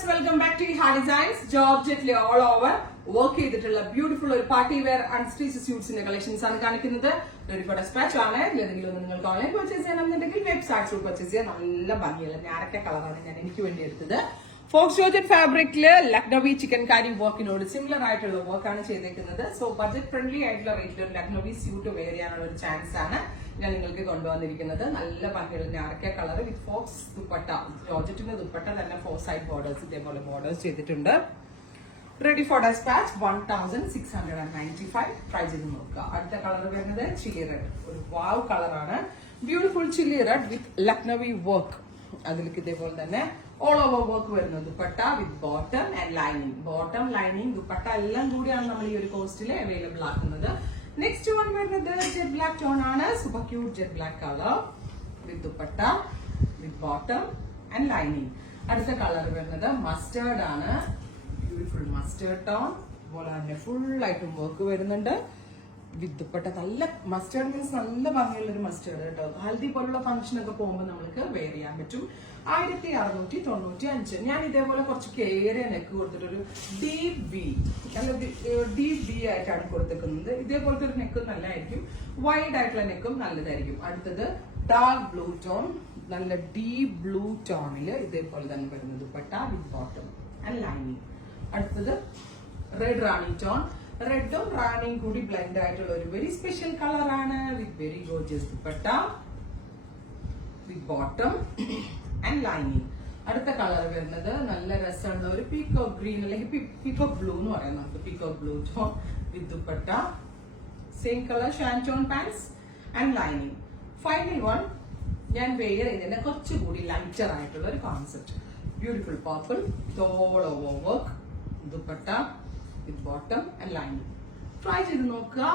Viewers welcome back to Ha Designs. ജോർജറ്റിലെ all over work ചെയ്തിട്ടുള്ള beautiful ഒരു party wear unstitch സ്യൂട്ട്സിന്റെ collections ആണ് കാണിക്കുന്നത്. റെഡി ഫോർ ഡെസ്പാച്ച് ആണ്. ഏതെങ്കിലും ഒന്ന് നിങ്ങൾക്ക് ഓൺലൈൻ പർച്ചേസ് ചെയ്യണമെന്നുണ്ടെങ്കിൽ വെബ്സൈറ്റ് ത്രൂ പർച്ചേസ് ചെയ്യാൻ നല്ല ഭംഗിയുള്ള ഞാനൊക്കെ കളറാണ് ഞാൻ എനിക്ക് വേണ്ടി എടുത്തത്. ഫോക്സ് ജോർജറ്റ് ഫാബ്രിക്കില് ലക്നവി ചിക്കൻ കാരി വർക്കിനോട് സിമിലർ ആയിട്ടുള്ള വർക്കാണ് ചെയ്തേക്കുന്നത്. സോ ബഡ്ജറ്റ് ഫ്രണ്ട്ലി ആയിട്ടുള്ള റേറ്റിൽ ഒരു ലക്നവി സ്യൂട്ട് വെയർ ചെയ്യാനുള്ള ഒരു ചാൻസ് ആണ് ഞാൻ നിങ്ങൾക്ക് കൊണ്ടുവന്നിരിക്കുന്നത്. നല്ല ഭംഗിയുള്ള ഞാറക്ക കളർ വിത്ത് ഫോക്സ് ദുപ്പട്ട. ജോർജറ്റിന്റെ ദുപ്പട്ട തന്നെ 4 സൈഡ് ബോർഡേഴ്സ് ഇതേപോലെ ബോർഡേഴ്സ് ചെയ്തിട്ടുണ്ട്. Ready for dispatch 1695. ട്രൈ ചെയ്ത് നോക്കുക. അടുത്ത കളർ വരുന്നത് ചില്ലി റെഡ്. ഒരു വാവ് കളറാണ്. Beautiful chilli read with Lucknowi work. അതിലേക്ക് ഇതേപോലെ തന്നെ ഓൾ ഓവർ വർക്ക് വരുന്നത് dupatta with bottom and lining. Bottom lining dupatta എല്ലാം കൂടിയാണ് നമ്മൾ ഈ ഒരു കോസ്റ്റിൽ അവൈലബിൾ ആക്കുന്നത്. നെക്സ്റ്റ് വൺ വരുന്നത് ജെറ്റ് ബ്ലാക്ക് ടോൺ ആണ്. Super cute jet black colour with dupatta with bottom and lining. അടുത്ത കളർ വരുന്നത് മസ്റ്റേർഡ് ആണ്. Beautiful mustard tone. അതുപോലെ തന്നെ ഫുൾ ആയിട്ടും വർക്ക് വരുന്നുണ്ട് വിത്ത് ദുപ്പട്ട. നല്ല മസ്റ്റേർഡ് മീൻസ് നല്ല ഭംഗിയുള്ള ഒരു മസ്റ്റേർഡ് കേട്ടോ. ഹൽദി പോലുള്ള ഫംഗ്ഷൻ ഒക്കെ പോകുമ്പോൾ നമുക്ക് വെയർ ചെയ്യാൻ പറ്റും. 1695. ഞാൻ ഇതേപോലെ കുറച്ച് കേറിയ നെക്ക് കൊടുത്തിട്ടൊരു ഡീപ് വി, നല്ല ഡീപ് വി ആയിട്ടാണ് കൊടുത്തേക്കുന്നത്. ഇതേപോലത്തെ ഒരു നെക്കും നല്ലതായിരിക്കും. വൈഡ് ആയിട്ടുള്ള നെക്കും നല്ലതായിരിക്കും. അടുത്തത് ഡാർക്ക് ബ്ലൂ ടോൺ. നല്ല ഡീപ് ബ്ലൂ ടോണില് ഇതേപോലെ തന്നെ വരുന്നത് dupatta with bottom and lining. അടുത്തത് റെഡ് റാണി ടോൺ. റെഡും റാണിയും കൂടി ബ്ലെൻഡ് ആയിട്ടുള്ള ഒരു വെരി സ്പെഷ്യൽ കളറാണ് with very gorgeous dupatta with bottom and lining. അടുത്ത കളർ വരുന്നത് നല്ല രസമുള്ള ഒരു പീകോക്ക് ഗ്രീൻ അല്ലെങ്കിൽ പീകോക്ക് ബ്ലൂ എന്ന് പറയാം നമുക്ക്. Peacock blue tone with dupatta, same colour shantoon pants and lining. Final one ഞാൻ വെയർ ചെയ്തതിന്റെ കുറച്ചുകൂടി ലൈറ്റർ ആയിട്ടുള്ള ഒരു concept. Beautiful purple all over work dupatta with bottom and lining. Try ചെയ്ത് നോക്കുക.